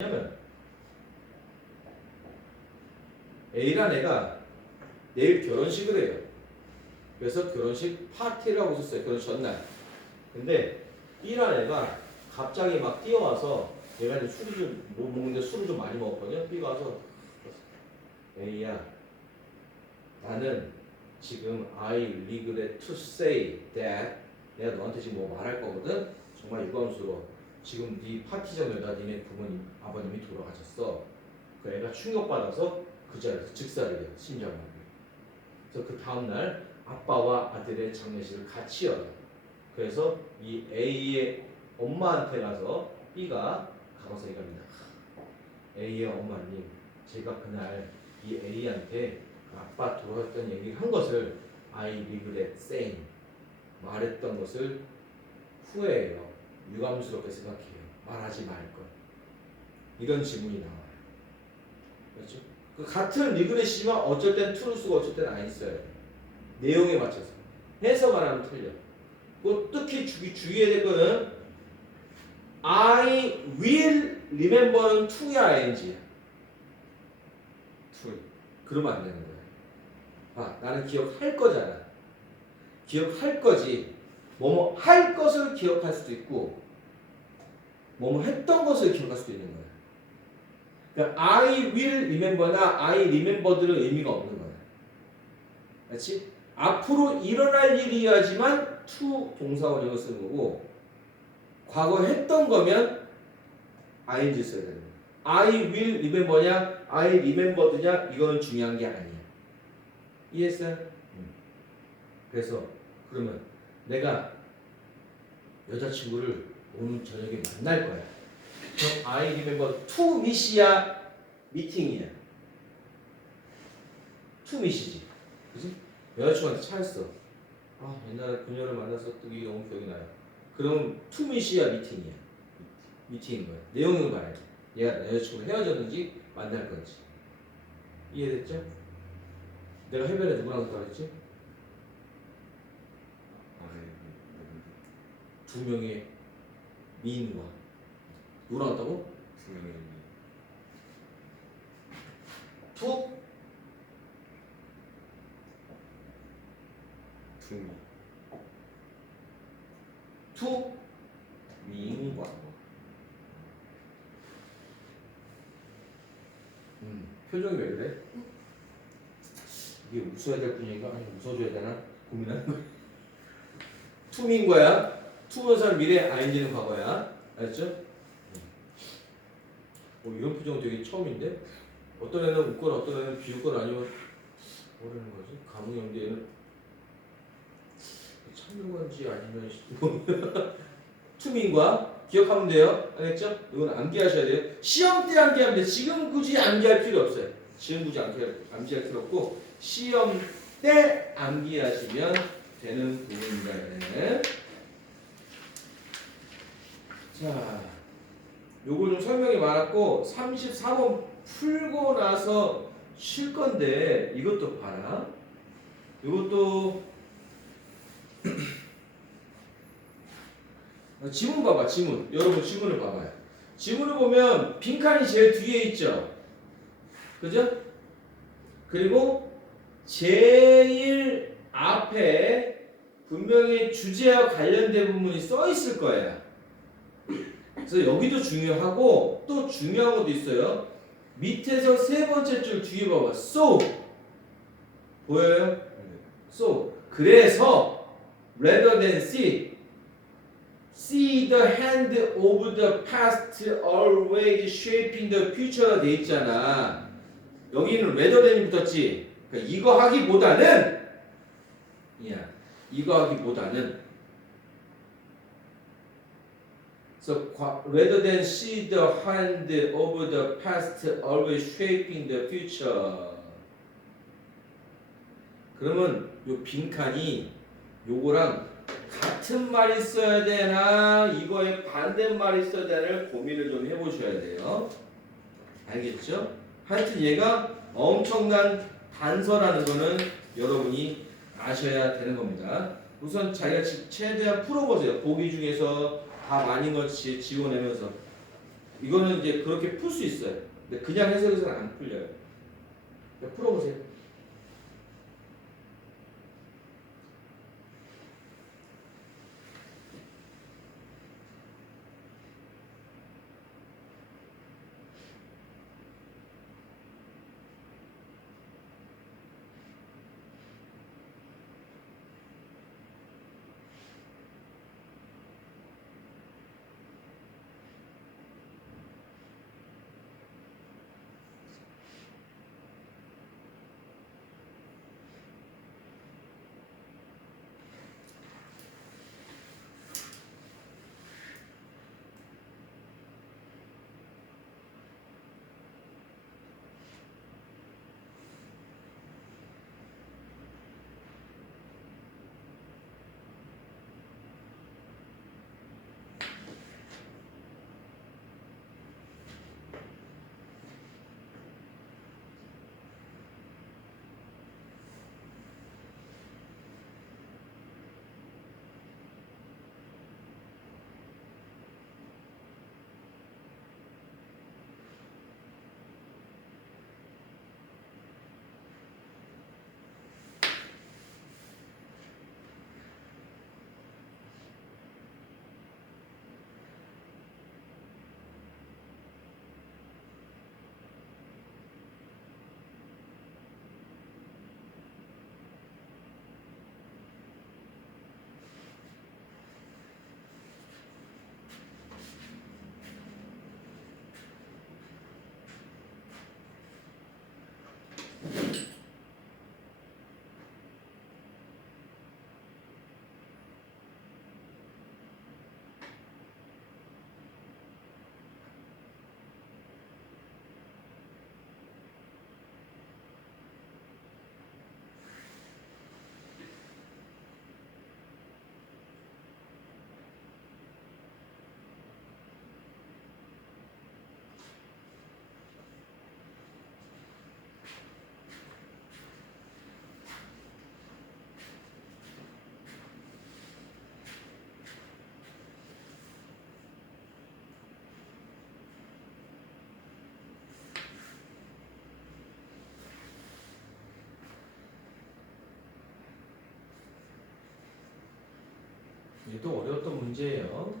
왜냐면 A란 애가 내일 결혼식을 해요. 그래서 결혼식 파티라고 썼어요. 결혼 전날. 근데 B란 애가 갑자기 막 뛰어와서 얘가 이제 술을 좀 못 먹는데 술을 좀 많이 먹었거든요. B가 와서 A야, 나는 지금 I regret to say that 내가 너한테 지금 뭐 말할 거거든. 정말 유감스러워. 지금 네 파티 전에다 니네 부모님 아버님이 돌아가셨어. 그 애가 충격받아서 그 자리에서 즉사를 해요. 심장마비. 그래서 그 다음날 아빠와 아들의 장례식을 같이 열어요. 그래서 이 A의 엄마한테 가서 B가 가서 얘기합니다. A의 엄마님, 제가 그날 이 A한테 아빠 돌아갔던 얘기를 한 것을 I regret saying, 말했던 것을 후회해요. 유감스럽게 생각해요. 말하지 말걸. 이런 질문이 나와요. 그렇죠? 그 같은 리그레시지만 어쩔 땐 truth가 어쩔 땐 아니어요. 내용에 맞춰서 해석하면 틀려. 그 특히 주의해야 될 거는 I will remember는 to야 ing야. to. 그러면 안 되는 거야. 아, 나는 기억할 거잖아. 기억할 거지. 뭐뭐 할 것을 기억할 수도 있고 뭐뭐 했던 것을 기억할 수도 있는 거야. 그러니까 I will remember나 I remembered는 의미가 없는 거야. 그렇지? 앞으로 일어날 일이야지만 to 동사원형을 쓰는 거고, 과거 했던 거면 ing 써야 되는 거야. I will remember냐 I remembered냐 이건 중요한 게 아니야. 이해했어요? 그래서 그러면 내가 여자친구를 오늘 저녁에 만날 거야. 그럼 I remember to meet이야, 미팅이야. to meet이지, 그지? 여자친구한테 차였어. 아, 옛날에 그녀를 만났었던 게 너무 기억이 나요. 그럼 to meet이야, 미팅이야. 미팅인 거야. 내용을 말해. 얘가 여자친구랑 헤어졌는지 만날 건지. 이해됐죠? 내가 해변에 누구랑 갔다 그랬지? 두 명의 미인과 누구랑 갔다고? 두 명의 투 두 투 미인과. 표정이 왜 그래? 이게 웃어야 될 분위기가 아니 웃어줘야 되나 고민하는 거야. 투민과야. 투면서 미래, ing는 과거야. 알았죠? 이런 표정은 되게 처음인데 어떤 애는 웃거나 어떤 애는 비웃거나 아니면 뭐라는 거지? 감흥연대에는 참는 건지 아니면 투민과 기억하면 돼요. 알겠죠? 이건 암기하셔야 돼요. 시험 때 암기하면 돼. 지금 굳이 암기할 필요 없어요. 지금 굳이 암기할 필요 없고 시험 때 암기하시면 되는 부분입니다. 네. 자, 요거 좀 설명이 많았고 34번 풀고 나서 쉴 건데 이것도 봐라. 이것도 지문 봐봐. 지문. 여러분 지문을 봐봐요. 지문을 보면 빈칸이 제일 뒤에 있죠. 그죠? 그리고 제일 앞에 분명히 주제와 관련된 부분이 써 있을 거예요. 그래서 여기도 중요하고 또 중요한 것도 있어요. 밑에서 세 번째 줄 뒤에 봐봐. So 보여요? So 그래서 rather than see the hand of the past always shaping the future가 돼 있잖아. 여기는 rather than이 붙었지. 그러니까 이거 하기보다는 이거 하기보다는 So rather than see the hand of the past always shaping the future. 그러면 요 빈칸이 요거랑 같은 말이 써야 되나 이거에 반대말이 써야 되나를 고민을 좀 해보셔야 돼요. 알겠죠? 하여튼 얘가 엄청난 단서라는 거는 여러분이 아셔야 되는 겁니다. 우선 자기가 최대한 풀어보세요. 보기 중에서 답 아닌 것 지워내면서 이거는 이제 그렇게 풀 수 있어요. 근데 그냥 해석해서는 안 풀려요. 그냥 풀어보세요. 이게 또 어려웠던 문제예요.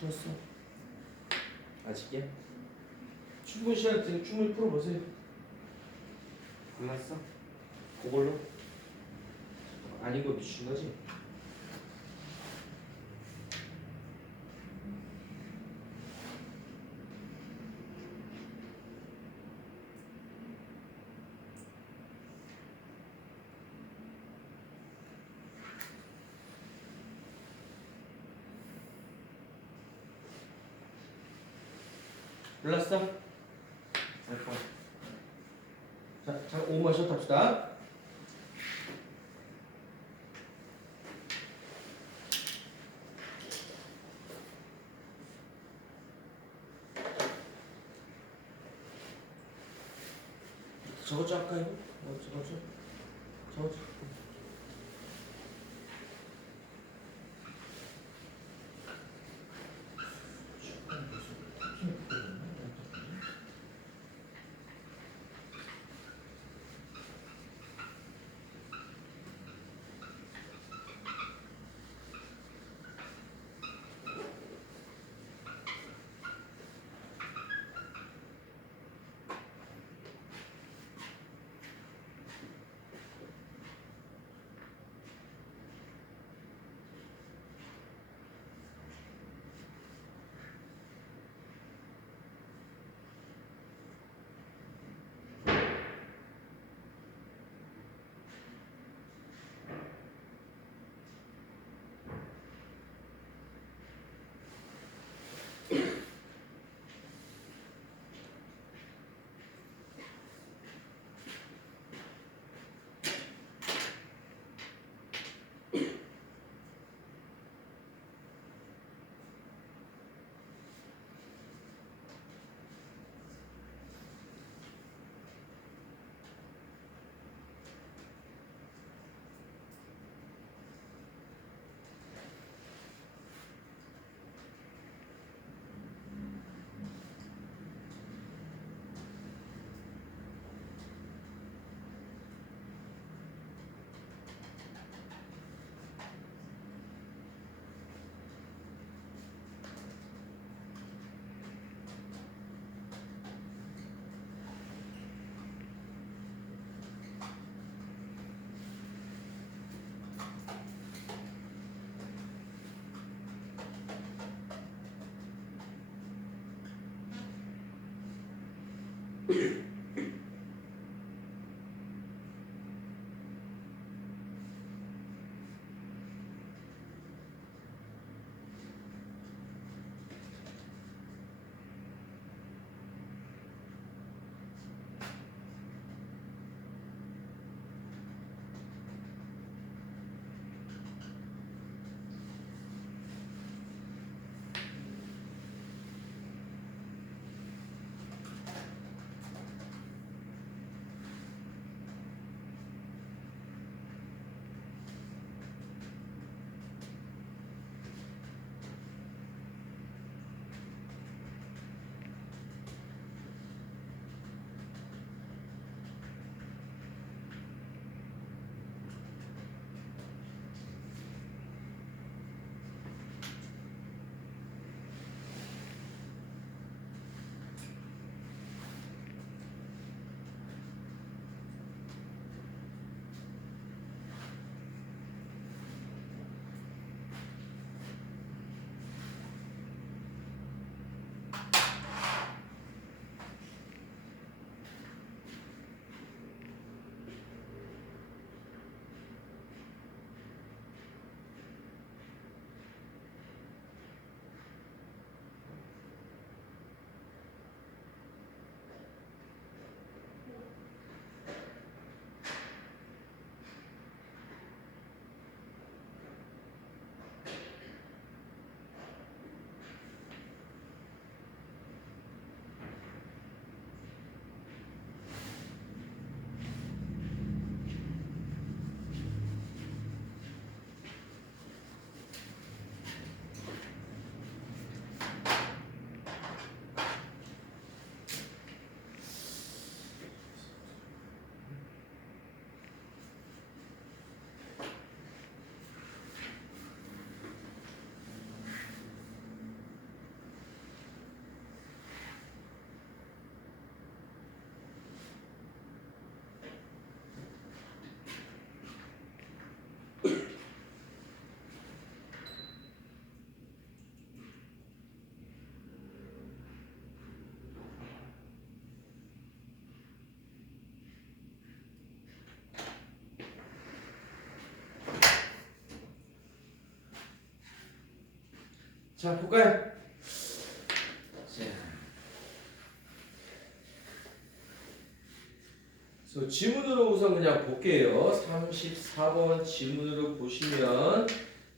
풀었어? 아직이야? 충분히 시간 있으니 충분히 풀어보세요. 몰랐어? 그걸로? 아닌 거 비추신 거지? 몰랐어? 자, 5번 셔터 합시다. 저거죠 아까 이거? 저거죠? 저거죠? 자, 볼까요? 자, 그래서 지문으로 우선 그냥 볼게요. 34번 지문으로 보시면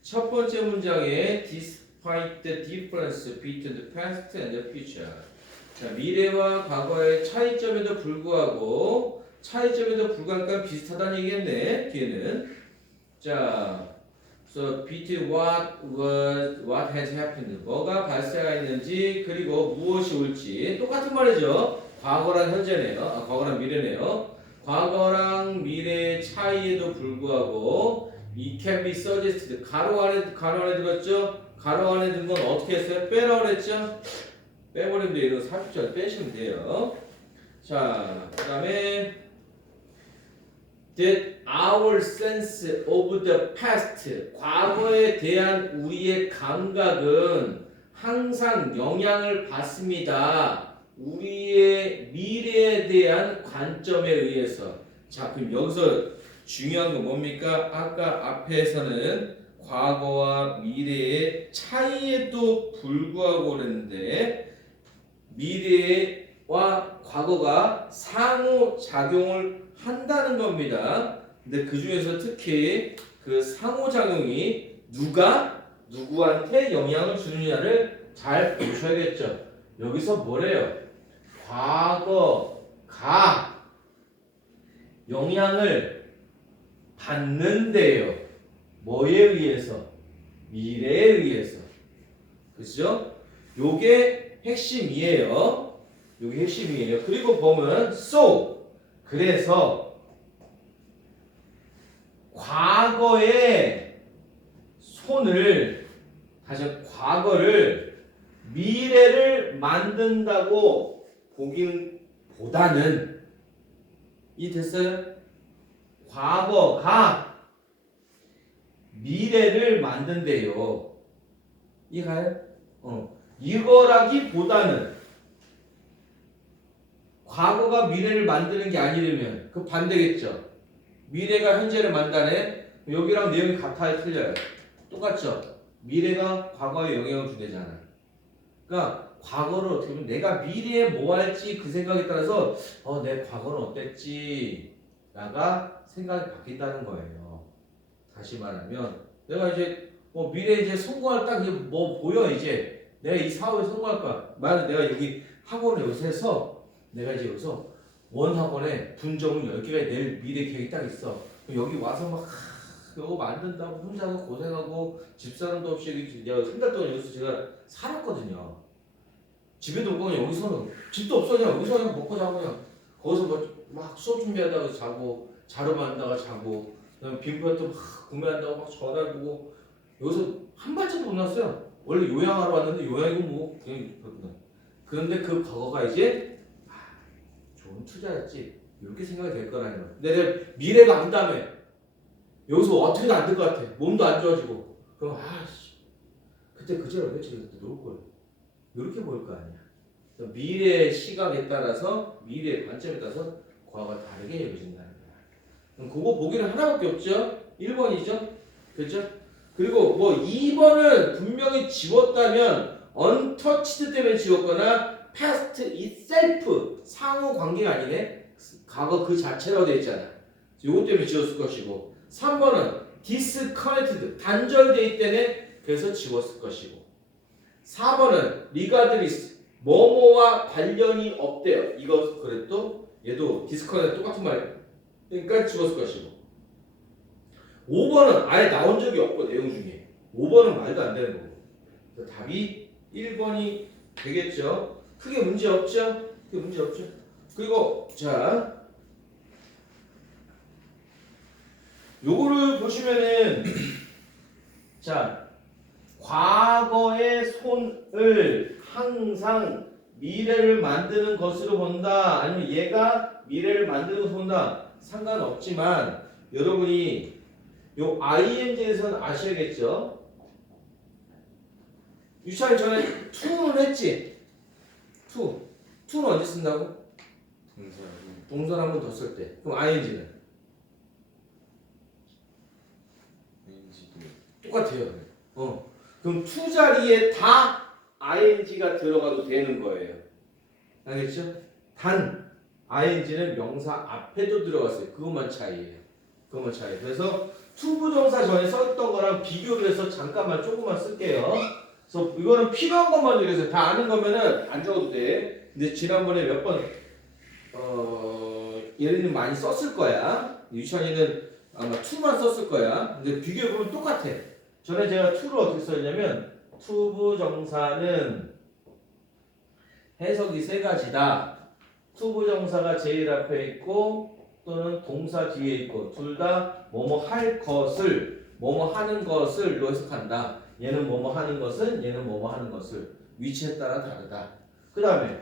첫 번째 문장에 Despite the difference between the past and the future. 자, 미래와 과거의 차이점에도 불구하고 차이점에도 불구하니까 비슷하다는 얘기겠네. 뒤에는 자. So between what has happened, 뭐가 발생했는지 그리고 무엇이 올지 똑같은 말이죠. 과거랑 현재네요. 과거랑 미래네요. 과거랑 미래의 차이에도 불구하고 it can be suggested. 가로 안에 들었죠? 가로 안에 든 건 어떻게 했어요? 빼라고 그랬죠? 빼버리면 돼요. 이런 30절 빼시면 돼요. 자, 그 다음에 that our sense of the past, 과거에 대한 우리의 감각은 항상 영향을 받습니다. 우리의 미래에 대한 관점에 의해서. 자, 그럼 여기서 중요한 건 뭡니까? 아까 앞에서는 과거와 미래의 차이에도 불구하고 그랬는데 미래와 과거가 상호작용을 한다는 겁니다. 근데 그 중에서 특히 그 상호작용이 누가 누구한테 영향을 주느냐를 잘 보셔야겠죠. 여기서 뭐래요? 과거가 영향을 받는데요. 뭐에 의해서? 미래에 의해서. 그죠? 요게 핵심이에요. 요게 핵심이에요. 그리고 보면 so 그래서 과거의 손을 다시 과거를 미래를 만든다고 보기보다는 이 됐어요? 과거가 미래를 만든대요. 이해가요? 이거라기보다는 과거가 미래를 만드는 게 아니려면 그 반대겠죠. 미래가 현재를 만드네. 여기랑 내용이 같아요, 틀려요? 똑같죠. 미래가 과거에 영향을 주대잖아. 그러니까 과거를 어떻게 보면 내가 미래에 뭐 할지 그 생각에 따라서 내 과거는 어땠지? 라가 생각이 바뀐다는 거예요. 다시 말하면 내가 이제 미래에 이제 성공할 딱 뭐 보여 이제 내가 이 사업에 성공할 거야. 만약 내가 여기 학원을 여기서 해서 내가 이제 여기서 원 학원에 분점을 10개가 낼 미래 계획이 딱 있어. 그럼 여기 와서 막 이거 만든다고 혼자서 고생하고 집사람도 없이 내가 3달 동안 여기서 제가 살았거든요. 집에도 없고 그냥 여기서는 집도 없어 그냥 여기서 그냥 먹고 자고 그냥 거기서 막 수업 준비하다가 자고 자료 만다가 자고 그다음에 빈표도 막 구매한다고 막 전화해보고 여기서 한 발짝도 못 났어요. 원래 요양하러 왔는데 요양이고 뭐 그냥 그렇구나. 그런데 그 과거가 이제 좋은 투자였지 이렇게 생각이 될 거라는 거야. 근데 내 미래가 안 다음에 여기서 어떻게도 안 될 것 같아. 몸도 안 좋아지고 그럼 그때 그제로 며칠 그때 놀 걸. 이렇게 보일 거 아니야. 미래의 시각에 따라서 미래의 관점에 따라서 과거가 다르게 여겨진다는 거야. 그럼 그거 보기는 하나밖에 없죠. 1번이죠. 그렇죠? 그리고 뭐 2번은 분명히 지웠다면 untouched 때문에 지웠거나 past itself 상호 관계가 아니네. 과거 그 자체라고 되어 있잖아. 요것 때문에 지웠을 것이고 3번은 disconnected 단절되어 있다네. 그래서 지웠을 것이고 4번은 regardless 뭐뭐와 관련이 없대요. 이거 그래도 얘도 디스커넥트 똑같은 말이에요. 그러니까 지웠을 것이고 5번은 아예 나온 적이 없고 내용 중에 5번은 말도 안 되는 거고 그래서 답이 1번이 되겠죠. 크게 문제 없죠? 크게 문제 없죠? 그리고 자 요거를 보시면은 자 과거의 손을 항상 미래를 만드는 것으로 본다. 아니면 얘가 미래를 만드는 것으로 본다. 상관없지만 여러분이 요 ing에서는 아셔야겠죠. 유찬이 전에 to는 했지. to는 언제 쓴다고? 동사 한 번 더 쓸 때. 그럼 ing는? 똑같아요. 그럼 to 자리에 다 ing가 들어가도 되는 거예요. 알겠죠? 단 ing는 명사 앞에도 들어갔어요. 그것만 차이예요. 그것만 차이. 그래서 to 부정사 전에 썼던 거랑 비교를 해서 잠깐만 조금만 쓸게요. 그래서 이거는 필요한 것만 이래서 다 아는 거면은 안 적어도 돼. 근데 지난번에 몇 번 얘네는 많이 썼을 거야. 유찬이는 아마 to만 썼을 거야. 근데 비교해보면 똑같아. 전에 제가 to를 어떻게 썼냐면 to 부정사는 해석이 세 가지다. to 부정사가 제일 앞에 있고 또는 동사 뒤에 있고 둘 다 뭐뭐 할 것을 뭐뭐 하는 것을로 해석한다. 얘는 뭐뭐 하는 것은 얘는 뭐뭐 하는 것을 위치에 따라 다르다. 그 다음에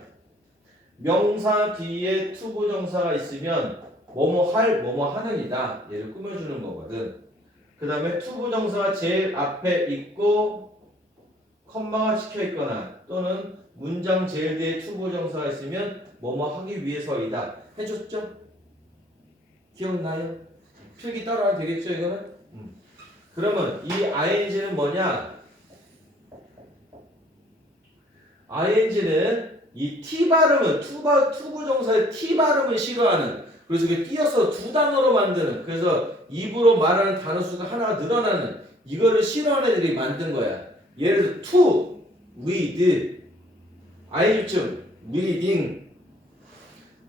명사 뒤에 to 부정사가 있으면 뭐뭐 할 뭐뭐 하는이다. 얘를 꾸며주는 거거든. 그 다음에 to 부정사가 제일 앞에 있고 컴마가 찍혀 있거나 또는 문장 제일 뒤에 to 부정사가 있으면 뭐뭐 하기 위해서이다. 해줬죠? 기억나요? 필기 따라하면 되겠죠 이거는? 그러면 이 ing는 뭐냐? ing는 이 t 발음은 to 부정사의 t 발음을 싫어하는 그래서 이게 띄어서 두 단어로 만드는 그래서 입으로 말하는 단어 수가 하나가 늘어나는 이거를 싫어하는 애들이 만든 거야. 예를 들어 to read ing쯤 reading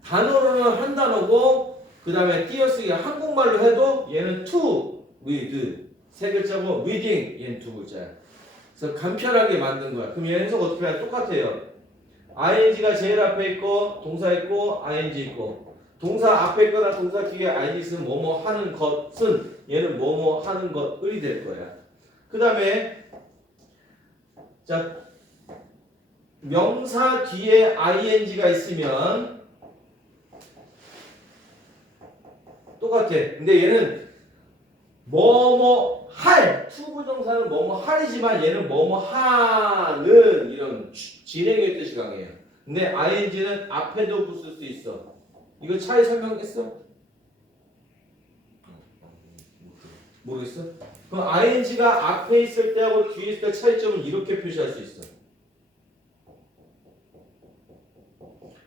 단어로는 한 단어고 그 다음에 띄어쓰기 한국말로 해도 얘는 to read 세 글자고 reading 얘는 두 글자야. 그래서 간편하게 만든 거야. 그럼 얘 해석 어떻게 하냐 똑같아요. ing가 제일 앞에 있고 동사 있고 ing 있고 동사 앞에 있거나 동사 뒤에 ing 있으면 뭐뭐 하는 것은 얘는 뭐뭐 하는 것을이 될 거야. 그 다음에 자 명사 뒤에 ing가 있으면 똑같아. 근데 얘는 뭐뭐 할 투부정사는 뭐뭐 할이지만 얘는 뭐뭐 하는 이런 진행의 뜻이 강해요. 근데 ing는 앞에도 붙을 수 있어. 이거 차이 설명했어? 모르겠어? 그럼 ing가 앞에 있을 때하고 뒤에 있을 때 차이점은 이렇게 표시할 수 있어.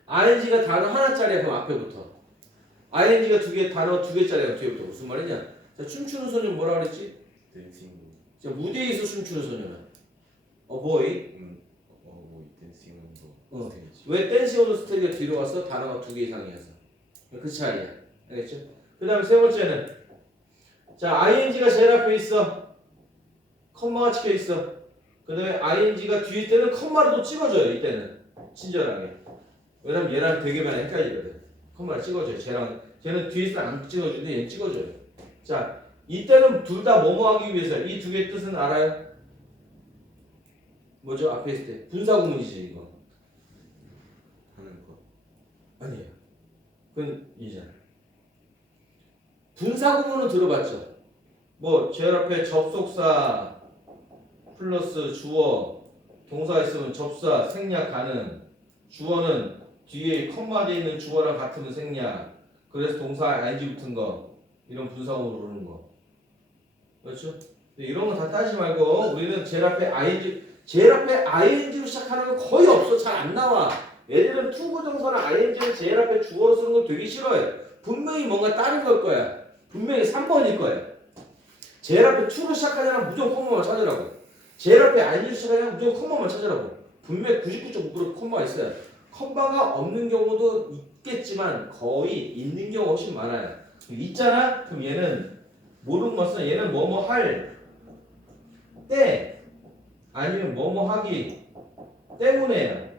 ing가 단어 하나짜리야. 그럼 앞에부터. ing가 단어 두 개짜리야. 뒤에부터. 무슨 말이냐? 자, 춤추는 소녀 뭐라 그랬지? 댄싱. 자, 무대에서 춤추는 소녀는 boy. 뭐 댄싱 어. 스테이지. 왜 댄싱 오브 스테이지가 뒤로 왔어? 단어가 두 개 이상이어서. 그 차이야. 알겠죠? 그 다음에 세 번째는 자, ing가 제일 앞에 있어. 컴마가 찍혀 있어. 그 다음에 ing가 뒤에 때는 컴마로 또 찍어줘요. 이때는 친절하게. 왜냐면 얘랑 되게 많이 헷갈리거든. 컴마를 찍어줘요. 쟤는 뒤에 있으면 안 찍어주는데 얘는 찍어줘요. 자, 이때는 둘 다 뭐뭐 하기 위해서 이 두 개의 뜻은 알아요? 뭐죠? 앞에 있을 때 분사구문이지 이거. 하는 거. 아니에요. 그건 이잖아. 분사구문은 들어봤죠? 뭐 제일 앞에 접속사 플러스 주어 동사 있으면 접사 생략 가능 주어는 뒤에 컴마에 있는 주어랑 같으면 생략 그래서 동사 ing 붙은 거 이런 분사구문으로 부르는 거 그렇죠? 근데 이런 거 다 따지지 말고 우리는 제일 앞에 ing로 시작하는 건 거의 없어. 잘 안 나와. 얘들은 투부정사나 ing는 제일 앞에 주어로 쓰는 거 되게 싫어해. 분명히 뭔가 다른 걸 거야. 분명히 3번일 거야. 제일 앞에 to로 시작하잖아. 무조건 콤마만 찾으라고. 제일 앞에 ing로 시작하잖아. 무조건 콤마만 찾으라고. 분명히 99.9% 콤마가 있어요. 콤마가 없는 경우도 있겠지만 거의 있는 경우가 훨씬 많아요. 있잖아? 그럼 얘는 모르는 것은 얘는 뭐뭐 할 때 아니면 뭐뭐 하기 때문에요.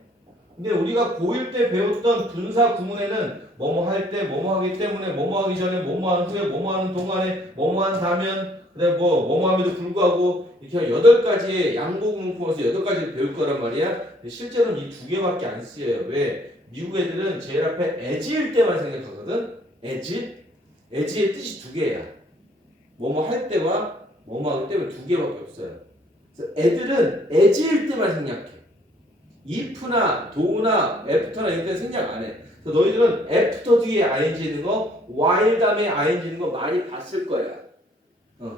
근데 우리가 고1 때 배웠던 분사 구문에는 뭐뭐 할 때, 뭐뭐 하기 때문에, 뭐뭐 하기 전에, 뭐뭐 하는 후에, 뭐뭐 하는 동안에, 뭐뭐 한다면, 그다음에 뭐뭐 함에도 불구하고 이렇게 8가지의 양보구문 포함해서 8가지를 배울 거란 말이야. 실제로는 이 두 개밖에 안 쓰여요. 왜? 미국 애들은 제일 앞에 as일 때만 생각하거든. as의 뜻이 두 개야. 뭐뭐 할 때와 뭐뭐 하기 때문에 두 개밖에 없어요. 그래서 애들은 as일 때만 생략해. if나 do나 after나 이런 데 생략 안 해. 그래서 너희들은 after 뒤에 ing 있는 거, while 다음에 ing 있는 거 많이 봤을 거야.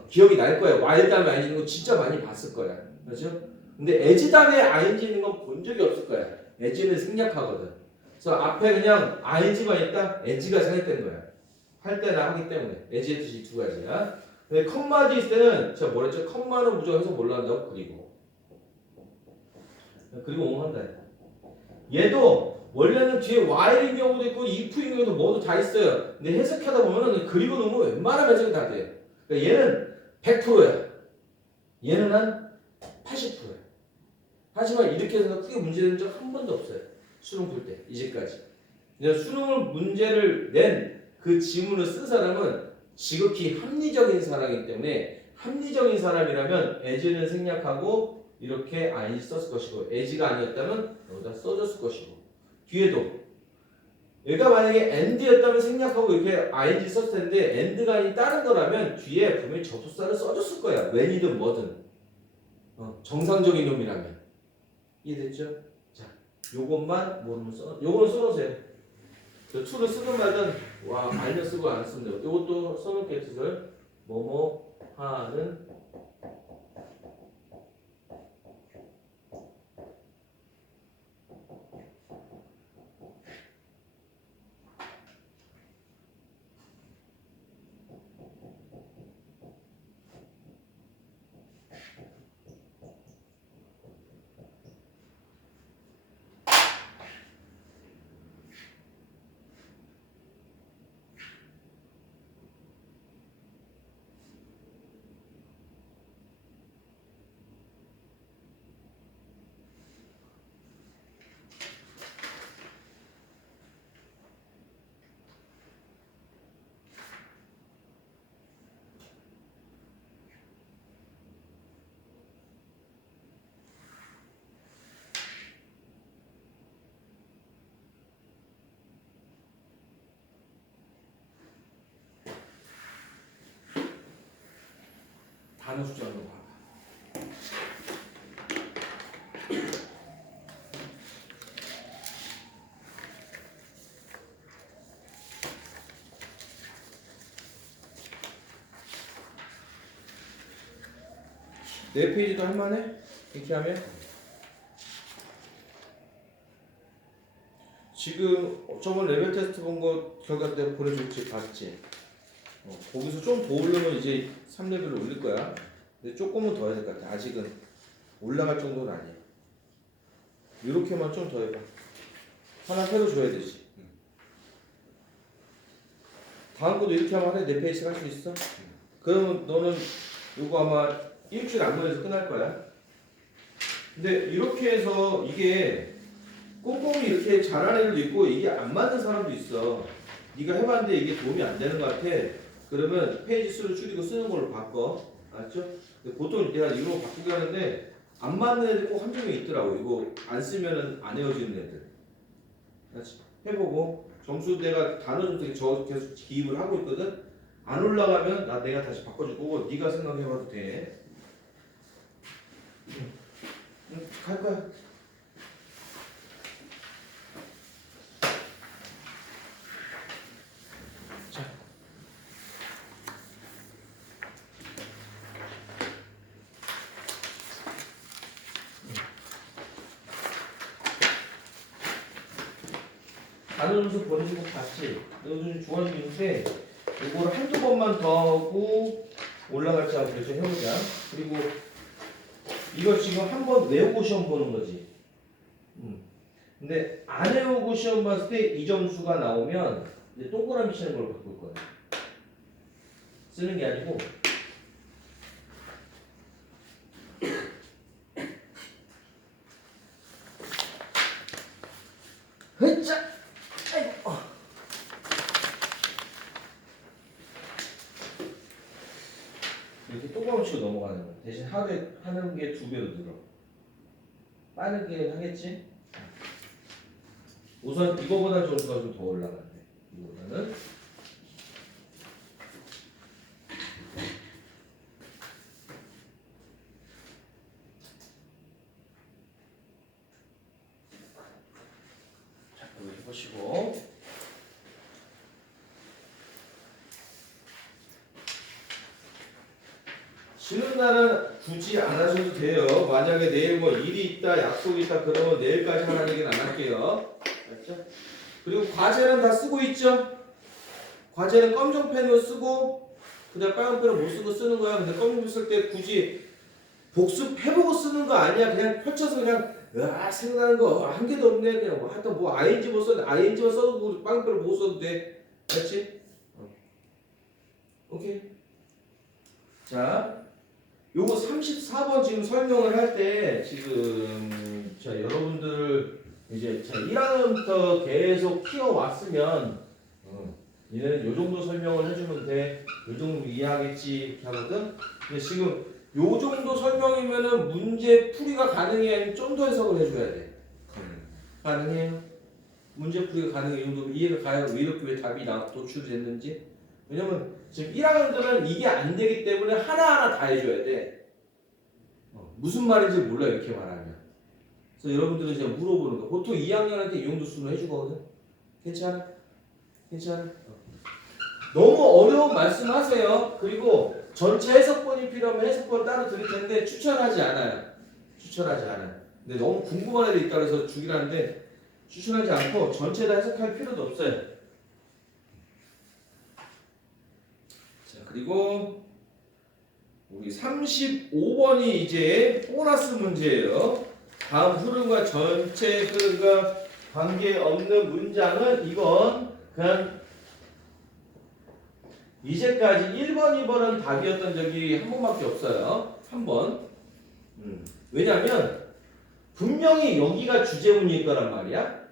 기억이 날 거야. while 다음에 ing 있는 거 진짜 많이 봤을 거야. 그렇죠? 근데 as 다음에 ing 있는 건 본 적이 없을 거야. as는 생략하거든. 그래서 앞에 그냥 ing만 있다, as가 생략된 거야. 할 때나 하기 때문에. as의 뜻이 두 가지야. 근데 컴마 뒤에 있을 때는 제가 뭐랬죠? 컴마는 무조건 해서 뭘로 한다고? 그리고 옹한다. 얘도 원래는 뒤에 while인 경우도 있고 if인 경우도 모두 다 있어요. 근데 해석하다 보면은 그리고 놓으면 웬만하면 해석이 다 돼요. 그러니까 얘는 100%야. 얘는 한 80%야. 하지만 이렇게 해서 크게 문제된 적 한 번도 없어요. 수능 풀 때 이제까지. 수능을 문제를 낸 그 지문을 쓴 사람은 지극히 합리적인 사람이기 때문에 합리적인 사람이라면 as는 생략하고 이렇게 ing 썼을 것이고 as가 아니었다면 여기다 써줬을 것이고 뒤에도 얘가 만약에 and였다면 생략하고 이렇게 ing 썼을 텐데 and가 아닌 다른 거라면 뒤에 분명히 접속사를 써줬을 거야. when이든 뭐든 정상적인 놈이라면 이해됐죠? 자, 요것만 모르면 요거는 써놓으세요. to를 쓰든 말든 알면 쓰고 안 쓰면 돼요. 요것도 써놓을게요. 뜻을 뭐뭐 하는 단어 수정하는 거 봐. 네 페이지도 할만해? 이렇게 하면? 지금 저번 레벨 테스트 본 거 결과 내가 보내줄지 봤지? 거기서 좀 더 오르면 이제 3레벨을 올릴 거야. 근데 조금은 더 해야 될 것 같아. 아직은 올라갈 정도는 아니야. 이렇게만 좀 더 해봐. 하나 새로 줘야 되지. 다음 것도 이렇게 하면 내 페이스 할 수 있어? 그러면 너는 이거 아마 일주일 안 걸려서 끝날 거야. 근데 이렇게 해서 이게 꼼꼼히 이렇게 잘하는 애들도 있고 이게 안 맞는 사람도 있어. 네가 해봤는데 이게 도움이 안 되는 것 같아. 그러면 페이지 수를 줄이고 쓰는 걸로 바꿔. 알았죠? 근데 보통 내가 이거 바꾸게 하는데 안 맞는 애들 꼭 한두 명 있더라고. 이거 안 쓰면은 안 헤어지는 애들. 알았지? 해보고 점수 내가 단어 좀 되게 저 계속 기입을 하고 있거든. 안 올라가면 내가 다시 바꿔줄 거고 네가 생각해봐도 돼. 갈 거야. 자. 단어 점수 보내주고 봤지? 요즘 좋아지는데 이거를 한두 번만 더 하고 올라갈지 한번 결정해보자. 그리고 이거 지금 한번 외우고 시험 보는 거지. 근데 안 외우고 시험 봤을 때 이 점수가 나오면 이제 동그라미 치는 걸로 바꿀 거야. 쓰는 게 아니고. 흐짜! 아이고. 이렇게 동그라미 치고 넘어가는 거야. 대신 하루에 하는 게 2배로 늘어. 빠르게 하겠지? 우선 이거보다 점수가 좀 더 올라가네. 이거보다는. 자, 이거 해보시고. 쉬는 날은 굳이 안 하셔도 돼요. 만약에 내일 뭐 일이 있다, 약속이 있다 그러면 내일까지 하라는 얘기는 안 할게요. 알았죠? 그리고 과제는 다 쓰고 있죠? 과제는 검정 펜으로 쓰고 그다음 빨간 펜으로 못 쓰고 쓰는 거야. 근데 검정 펜 쓸 때 굳이 복습해보고 쓰는 거 아니야. 그냥 펼쳐서 그냥 생각나는 거 한 개도 없네. 그냥 하여튼 뭐 ING 뭐 써도 ING만 써도 빨간 펜으로 못 써도 돼. 알았지? 오케이. 자. 요거 34번 지금 설명을 할 때 지금 자 여러분들 이제 자 1학년부터 계속 키워왔으면 얘는 요 정도 설명을 해주면 돼. 요 정도 이해하겠지 이렇게 하거든. 근데 지금 요 정도 설명이면은 문제 풀이가 가능해 아니면 좀 더 해석을 해줘야 돼. 가능해요. 문제 풀이가 가능해. 이 정도 이해가 가야 왜 이렇게 왜 답이 도출됐는지. 왜냐면 지금 1학년들은 이게 안 되기 때문에 하나하나 다 해줘야 돼. 무슨 말인지 몰라 이렇게 말하면. 그래서 여러분들은 그냥 물어보는 거. 보통 2학년한테 이 정도 수는 해주거든. 괜찮아? 괜찮아? 너무 어려운 말씀하세요. 그리고 전체 해석본이 필요하면 해석본 따로 드릴 텐데 추천하지 않아요. 추천하지 않아요. 근데 너무 궁금한 애들이 있다 그래서 주기라는데 추천하지 않고 전체 다 해석할 필요도 없어요. 그리고 우리 35번이 이제 보너스 문제예요. 다음 흐름과 전체 흐름과 관계없는 문장은 이건 그냥 이제까지 1번, 2번은 답이었던 적이 한 번밖에 없어요. 한 번. 왜냐면 분명히 여기가 주제문일 거란 말이야.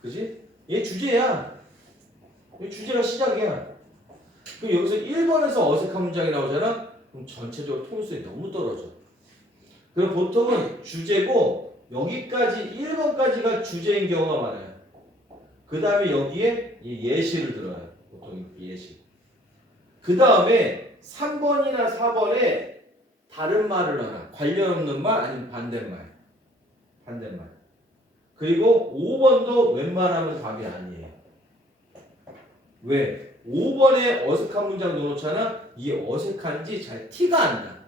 그지? 얘 주제야. 얘 주제가 시작이야. 그럼 여기서 1번에서 어색한 문장이 나오잖아? 그럼 전체적으로 통일성이 너무 떨어져. 그럼 보통은 주제고 여기까지 1번까지가 주제인 경우가 많아요. 그 다음에 여기에 예시를 들어요. 보통 이렇게 예시. 그 다음에 3번이나 4번에 다른 말을 하나. 관련 없는 말 아니면 반대말. 반대말. 그리고 5번도 웬만하면 답이 아니에요. 왜? 5번에 어색한 문장 넣어놓잖아. 이게 어색한지 잘 티가 안 나.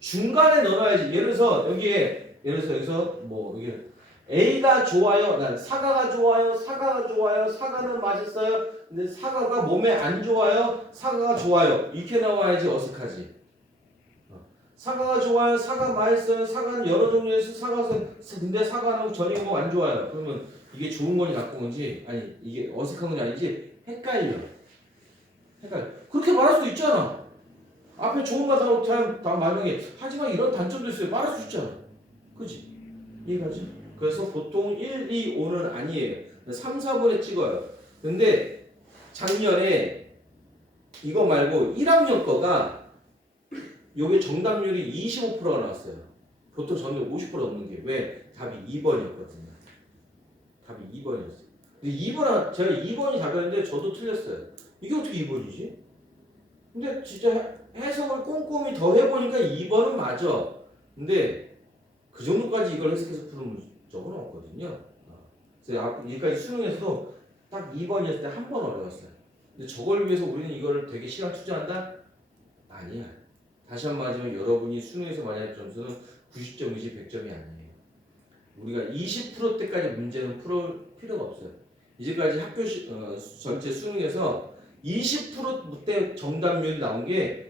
중간에 넣어놔야지. 예를 들어서 여기서 뭐 여기 A가 좋아요, 난 사과가 좋아요, 사과가 좋아요, 사과는 맛있어요. 근데 사과가 몸에 안 좋아요, 사과가 좋아요. 이렇게 나와야지 어색하지. 사과가 좋아요, 사과 맛있어요, 사과는 여러 종류에서 근데 사과는 전이 뭐 안 좋아요. 그러면 이게 좋은 건지 나쁜 건지 아니 이게 어색한 건지 아닌지 헷갈려. 그렇게 말할 수도 있잖아. 앞에 좋은 맛하고 다 만약에 하지만 이런 단점도 있어요. 말할 수 있잖아. 그지? 이해가지? 그래서 보통 1, 2, 5는 아니에요. 3, 4분에 찍어요. 근데 작년에 이거 말고 1학년 거가 요게 정답률이 25%가 나왔어요. 보통 정답 50% 넘는 게 왜? 답이 2번이었거든요. 답이 2번이었어요. 근데 2번 제가 2번이 답이었는데 저도 틀렸어요. 이게 어떻게 2번이지? 근데 진짜 해석을 꼼꼼히 더 해보니까 2번은 맞아. 근데 그 정도까지 이걸 해석해서 푸는 적은 없거든요. 그래서 여기까지 수능에서도 딱 2번이었을 때 한 번 어려웠어요. 근데 저걸 위해서 우리는 이거를 되게 시간 투자한다? 아니야. 다시 한 번 하지만 여러분이 수능에서 만약에 점수는 90점이지 100점이 아니에요. 우리가 20%대까지 문제는 풀 필요가 없어요. 이제까지 학교 전체 수능에서 20%대 정답률이 나온 게